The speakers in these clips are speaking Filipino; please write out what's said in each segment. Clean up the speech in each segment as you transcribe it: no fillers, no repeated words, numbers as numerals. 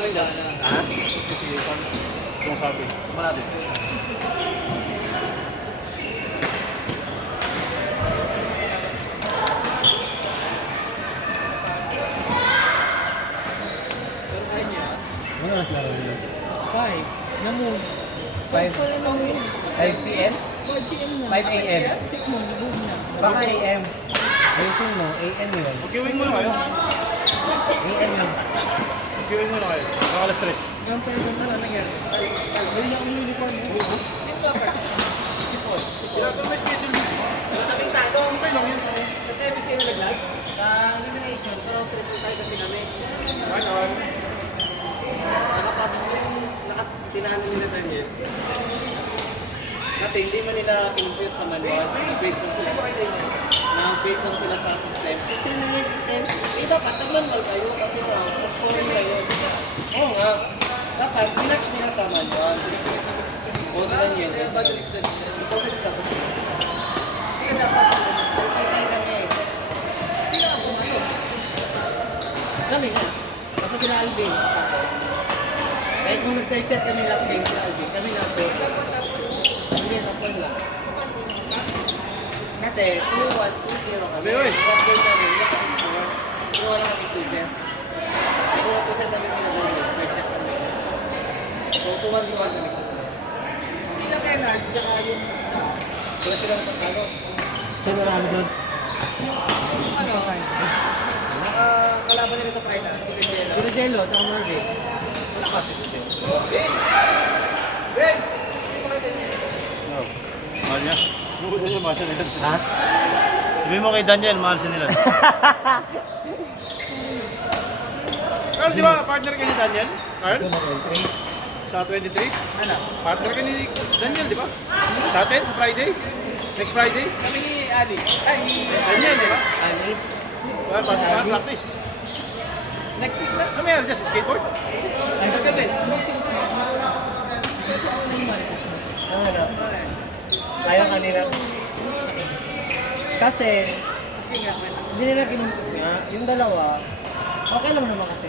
namin dyan. Ha? Yung sabi. Sama natin. Ano oras laro nila? 5. Namun. 5 p.m.? 5 p.m. na. 5 a.m. Check mo, nag-boom na. Baka a.m. Ayusin mo, a.m. yun. Mag-queuing muna kayo. a.m. yun. Mag-queuing muna kayo. Baka alas 3. Gamper ka na nangyari. Dali na akong uniform. Sinatol may schedule mo. Tabing tayo. Okay lang yun. Sa service kayo naglag? Sa elimination, pero triple tayo kasi namin. Nakapasok ko yung tinahan nila Daniel. Kasi hindi mo nila input sa manual. Based lang sila. Na-based lang sila sa system. System na yung system. Eh dapat nag-manual kayo kasi sa scoring kayo. Oo nga. Dapat pinatch nila sa manual. Suppose Daniel. Suppose dapat. Kaya dapat tayo kami. Kami nga. Tapos sila Alvin. Kahit kung nag-third set kami last game sila Alvin, kami na po. Hindi, tapos lang. Kasi 2-1, 2-0 kami. Last game kami, hindi kami score. Pero wala kami 2-0. Ay kung na 2 set namin sila doon, third set kami. So 2-1 kami. Sila Kennard, tsaka yung Wala silang pagkano. Sino namin doon? ano, Nakakalaban nila sa final, si Jello. Si Jello, tsaka Mervin. Wala ka si Jello. Vince! No. Mahal niya. Mahal siya nila. Ha? Sabihin mo kay Daniel, mahal siya nila. Carl, di ba partner ka ni Daniel? Carl? Gusto mo entry? Sa 23? ano, Partner ka ni Daniel, di ba? Sa atin, sa Friday? Next Friday? kami ni Ali. Ay, ni Daniel, di ba? Ani? Practice. next week na. Ano meron dyan sa skateboard? Ay, kagabi. Ano? Sayang kanila. Kasi, Sige nga, kwenta. hindi nila ginumpit nga. Yung dalawa, okay lang naman kasi.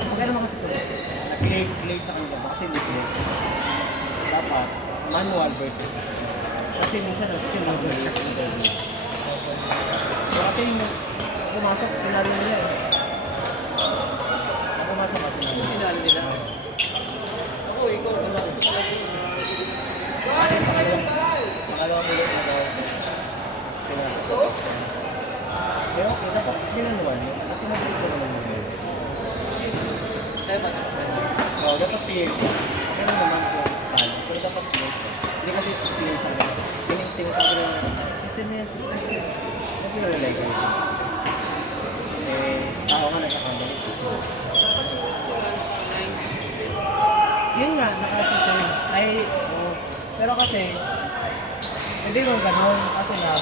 Okay naman kasi kung nag-late sa kanila. Kasi hindi late. Dapat, manual versus system. Kasi minsan na skill na interview. So kasi yung pumasok, tinalo nila eh. Ang pumasok at tinalo. Sinali nila. Ako, ikaw, pumasok ko sa labo. Kasi pakalawang ulit na daw. Pinasok. Pero okay, dapat sinaluan mo. Kasi mabilis na naman mo. Tayo ba? Oo, dapat PA. Okay na naman kung talo. Pero dapat PA. Hindi kasi PA sa akin. Yung sinasabi na system na yan, system na yan. Huwag yung relay kayo sa system. Eh, tao nga nagkakamali. Yun nga, naka-system. Ay, oo. Pero kasi, hindi mo ganun. Kasi nga,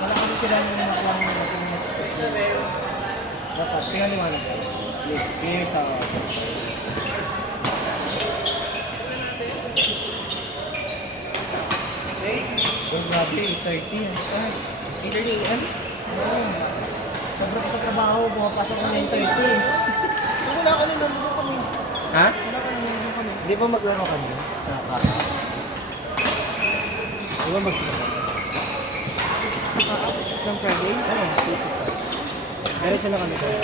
wala kasi sila nung nakuha ng dapat, pinaliwanag kayo. Please, clear sa oh, grabe, 8:30 yan. 8:30 AM? Oo. Sobra ko sa trabaho, bumapasok ng 9:30. Kung wala ka naman, doon kami. Ha? Wala ka naman, doon kami. Di ba maglaro kami sa kaka? Di ba maglaro? Ng Friday? Oo, 2 to 5. Diretso na kami tayo.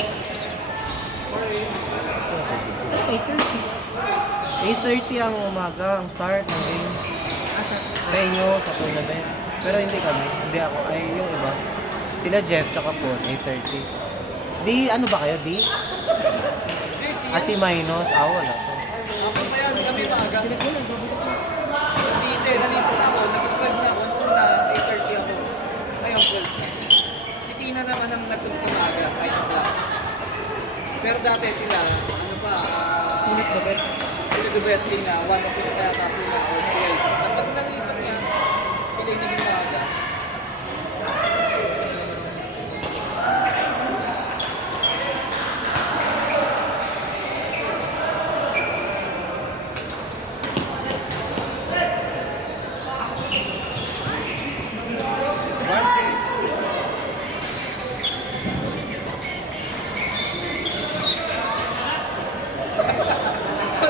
8:30 ang umaga, ang start ng game. Sa inyo, sa tournament. Pero hindi kami, hindi ako, ay yung iba. Sila Jeff, tsaka Paul, 8:30. Di, ano ba kayo, di? Asi minus, wala. Ako pa yan, kami maaga. Hindi, nalipot ako. Nag-12 na ako. Noong una, 8:30 ako. Ngayon, 12 na. Si Tina naman ang nagtulog sa maaga, 9 o'clock. Pero dati sila, ano pa, Sulit ba, Bet? sila Dubet, Tina, 1 o'clock kaya sila, o 12. Kapag nalipat yan, sila yung naging maaga.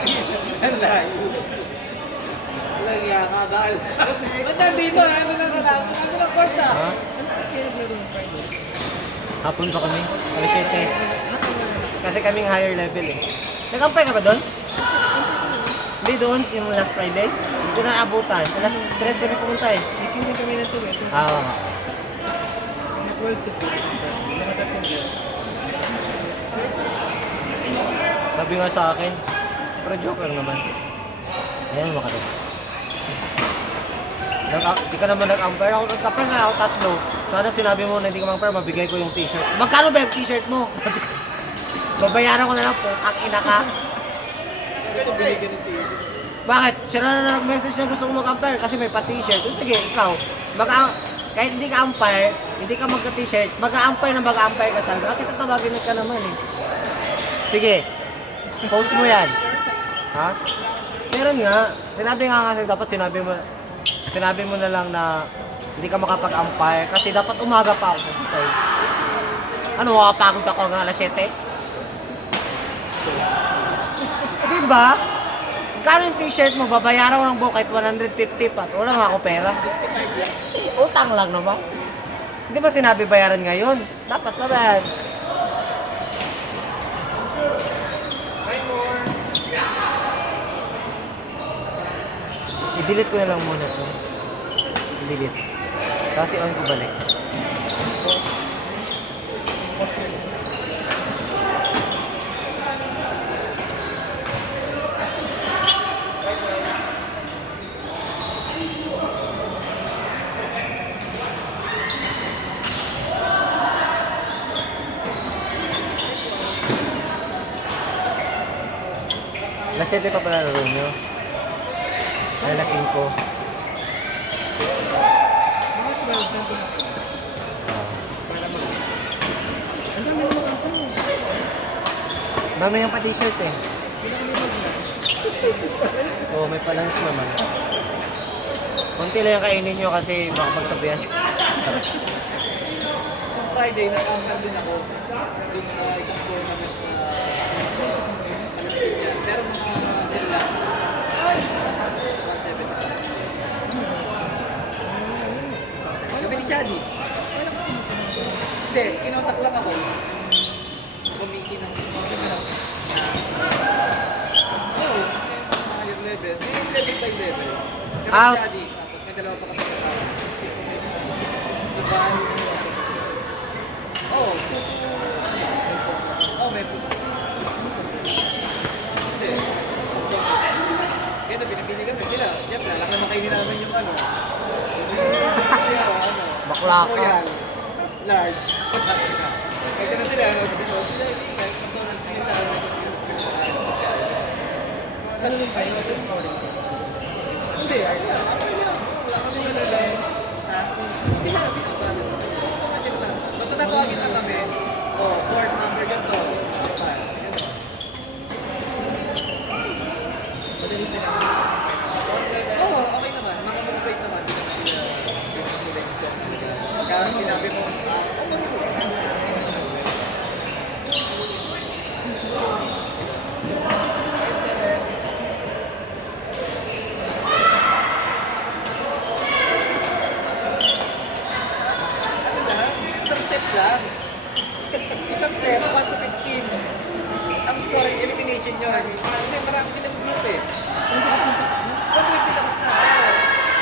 Ang layo. Walang yaka, dahil. Ba't nandito? Ano na kalabo? Ano na kwarta? Ha? Ano kasi kayo naglaro ng Friday? Hapon pa kami. Alas 7. Kasi kaming higher level eh. Nag-ampay ka ba doon? Hindi doon, yung last Friday. Hindi ko na naabutan. Alas 3 kami pumunta eh. Meeting din kami na to eh. So, Oo. 12 to 4. Mga tatlong girls. Sabi nga sa akin, pero joker naman. Ayan mo ka doon. Di ka naman nag-umpire. Ako nag-umpire nga ako tatlo. Sana sinabi mo na hindi ka mag-umpire, mabigay ko yung t-shirt. Magkano ba yung t-shirt mo? Sabi ko, babayaran ko na lang po. Ang ina ka. Ito binigyan ng t-shirt. Bakit? Siya na nag-message na gusto ko mag-umpire kasi may pa-t-shirt. So, sige, ikaw. Kahit hindi ka umpire, hindi ka magka-t-shirt, mag-umpire na mag-umpire ka talaga. Kasi tatawagin ka naman eh. Sige. Post mo yan. Ha? Meron nga. Sinabi nga kasi dapat sinabi mo na lang na hindi ka makapag-umpire kasi dapat umaga pa ako. Okay. Ano, makapagod ako hanggang alas 7? Diba? Kano yung t-shirt mo, babayaran ko ng buo kahit 150 pa. Wala nga ako pera. Utang lang naman. Hindi ba sinabi bayaran ngayon? Dapat naman. I-delete ko na lang muna to. I-delete. Kasi on ko balik. Alas 7 pa pala laro nyo. Ay, alas 5. Mga 12 na ito. Para mag... Ang dami naman ako. Dami yung pa-t-shirt eh. Kailangan nyo mag-lunch. Oo, may pa-lunch naman. Konti lang yung kainin nyo kasi baka magsabihan. Nung Friday, nag-umpire din ako. Dun sa isang tournament sa Palestine. Pero mga sila, 170. Kami ni Chadi. Hindi, kinontak lang ako. Kumiki ng Oo, higher level. May level by level. Kami ni Out. Chadi. Tapos may dalawa pa kami sa si Vance. Oo, may puto. Hindi. Kaya binibili kami sila. Siyempre, alam naman kainin namin yung ano. Bakla ka. Royal. Large. Kaya na sila, ano, sila, McDonald's, kayo na, Ano lang kayo? Sa scoring ko. hindi, wala kami nalala. Ha? Sila ba? Mga sila lang. Basta tatawagin lang kami. Oh, court number ganito. Madali sila. Oo, okay naman. Mga mabait naman. Hindi naman sila yung joke. Kaya sinabi mo, ano na, isang set lang. Isang set, 1 to 15. Ang scoring elimination yun. Kasi marami silang group eh. 120 tapos na.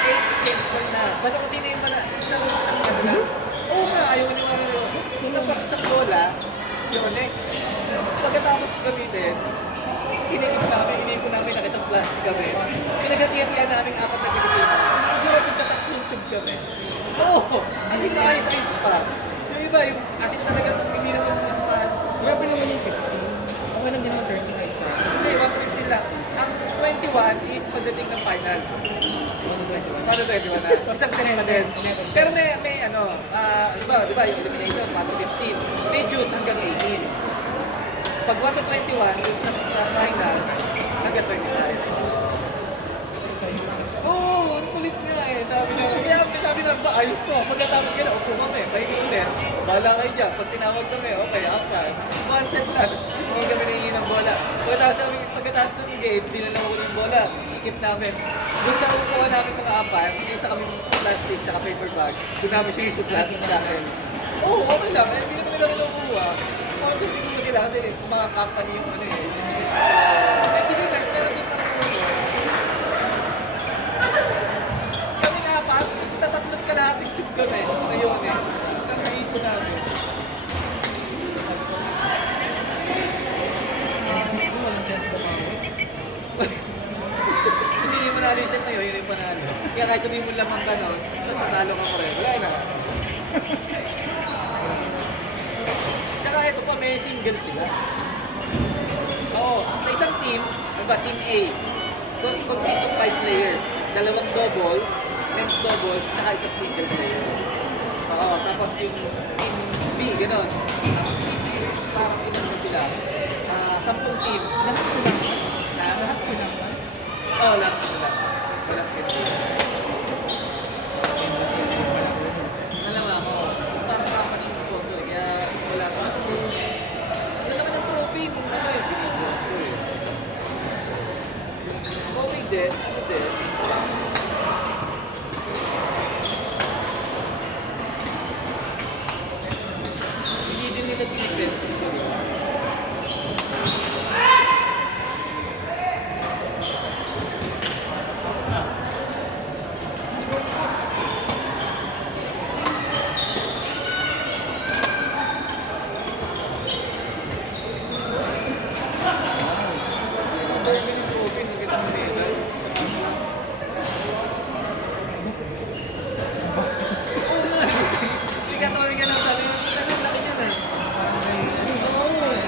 8 games pa na. Basta kung sino yung isang ano lang. Oo nga, ayaw ni mga ano. Tapos isang bola, yun next. Pagkatapos gamitin, kinikip namin, inipon namin na isang plastic kami. Pinaghati-hatian namin 4 na Pilipino. Siguro nagtatatlong tube kami. Oo, asin na ayos-ayos pa. Yung iba, yung asin talagang hindi naman pusma. Grabe naman yung 15. Okay lang din ang 30 kahit sa akin. Hindi, 120 lang. Ang 21 is pagdating ng finals. Paano 21 na? Isang set na din. Pero may ano, di ba yung elimination, 1 to 15. May juice hanggang 18. Pag 1 to 21, yung sa finals, hanggang 25. Oo, ang kulit nga eh. Sabi na, ba, ayos to. Pagkatapos ka na, upo kami, may ulit. Bahala kayo dyan. Pag tinawag kami, okay, akan. One set na, tapos hindi kami nahingi ng bola. Pagkatapos pagkatapos ng game, dinalaw ko ng bola. Ikip namin. Doon sa kukuha namin mga apat, isa kami plastic tsaka paper bag. Doon namin sinishoot lahat ng natin. Oo, okay lang. Eh, hindi naman nila nakukuha. Sponsor siguro sila kasi mga company yung ano eh. Eh, beginners, pero doon pa rin kami nga apat, tatatlot ka lahat yung tube kami. Ngayon eh. Kakain ko namin. Kasi hindi mo nalo yung set na yun, yun yung panalo. Kaya kahit sabihin mo lamang ka nun, tapos natalo ka pa rin. Wala na. Tsaka ito pa, may single sila. Oo, sa isang team, diba, team A, consists of 5 players. 2 doubles, men's doubles, tsaka isang single player. Oo, tapos yung team B, gano'n. Ang team A is parang ilan na sila. 10 team. Lahat ko lang ba? Oo, lahat ko lang. Walang team. Alam mo, parang company yung sponsor, kaya wala sa ano. Wala naman ang trophy kung ano yung binigyo ko eh. Okay din, ano din, parang hindi din nila tinibent.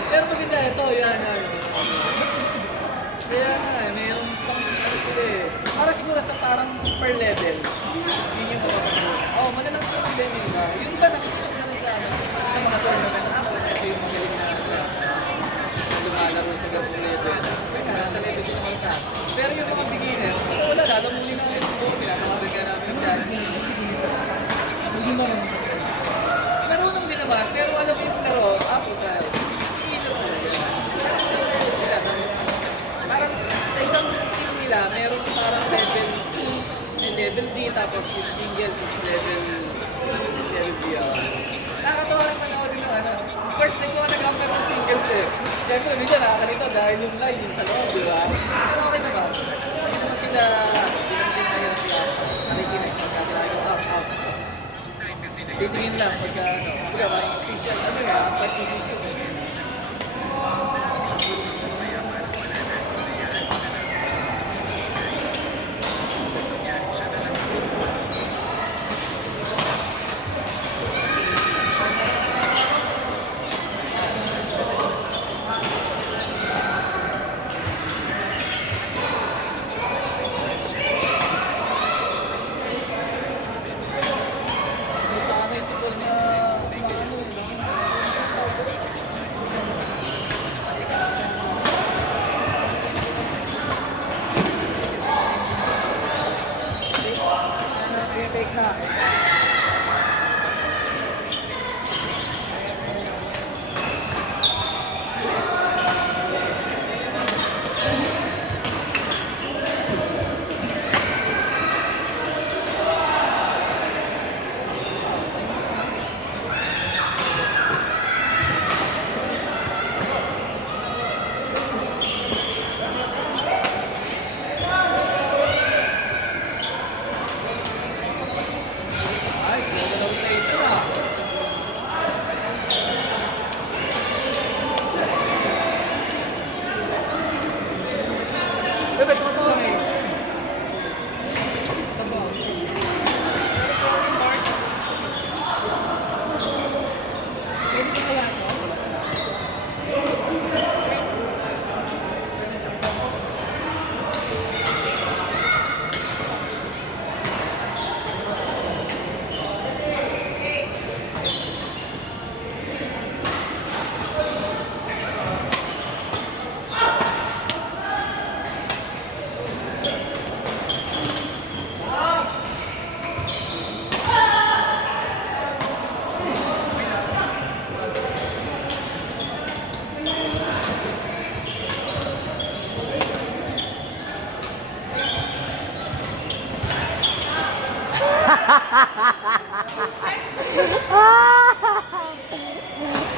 Pero maganda ito, yan. Kaya nga, mayroon pang ano sila eh. Para siguro sa parang per level. Yun yung mapapagod. Oo, magandang sila din yung iba. Yung iba nakikita ko na lang sa ano, sa mga tournament. Kasi ito yung magaling na lumalaro sa ganung level. Kaya nasa level yung mga. Pero yung mga beginner, wala, lalo muli namin yung buong pinapakabig ka namin dyan. Marunong din naman, pero alam mo yung laro, ako tayo. Parang sa isang team nila, meron parang level 2 and level D, tapos yung single is level C, level D. Nakakatawa rin manood din ng ano. First time ko nag-compare ng singles eh. Siyempre, minsan nakakalito dahil yung line yung sa loob, di ba? Pero okay naman. Hindi naman sila nahirap yan. Nakikinig pagka sila out. Titingin lang pagka ano. Pagka parang official, ano nga, participation.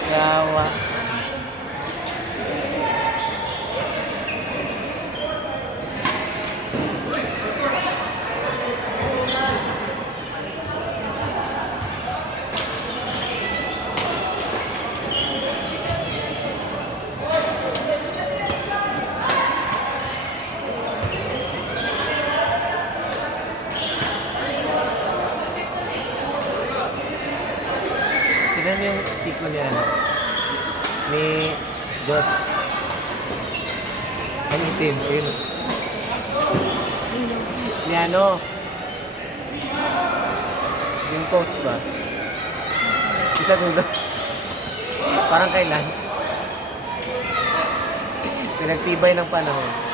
Yawa. Tignan mo yung sequel niya, ano? Ni Jot. Ang itim, ayun. Ni ano? Yung coach ba? Isa dulo. Parang kay Lance. Pinagtibay ng panahon.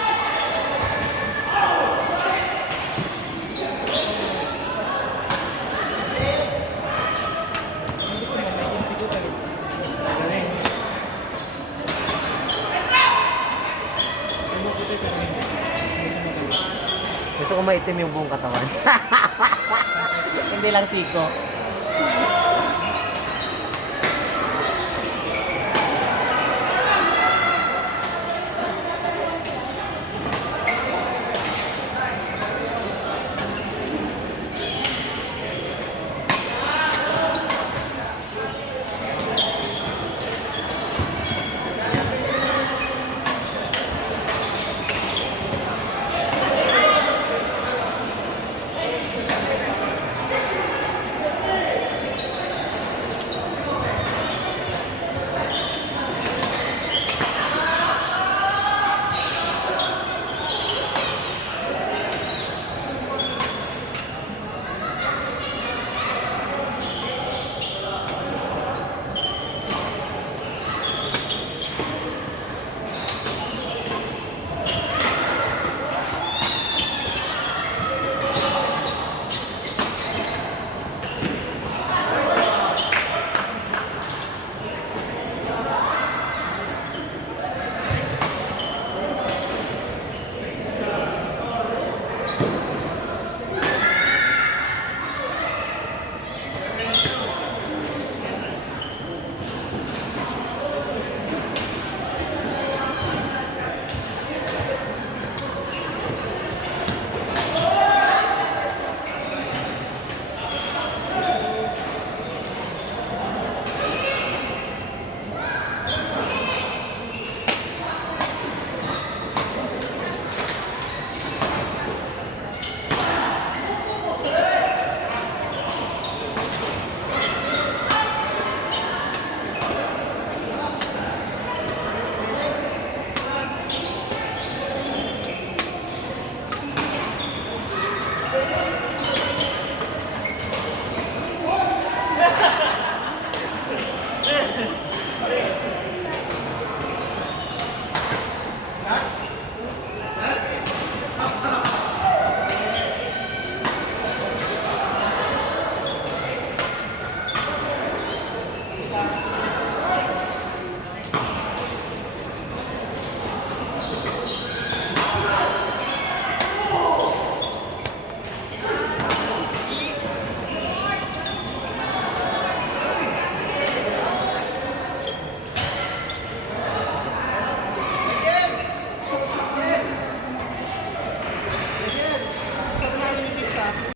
Gusto ko maitim yung buong katawan. Hindi lang siko.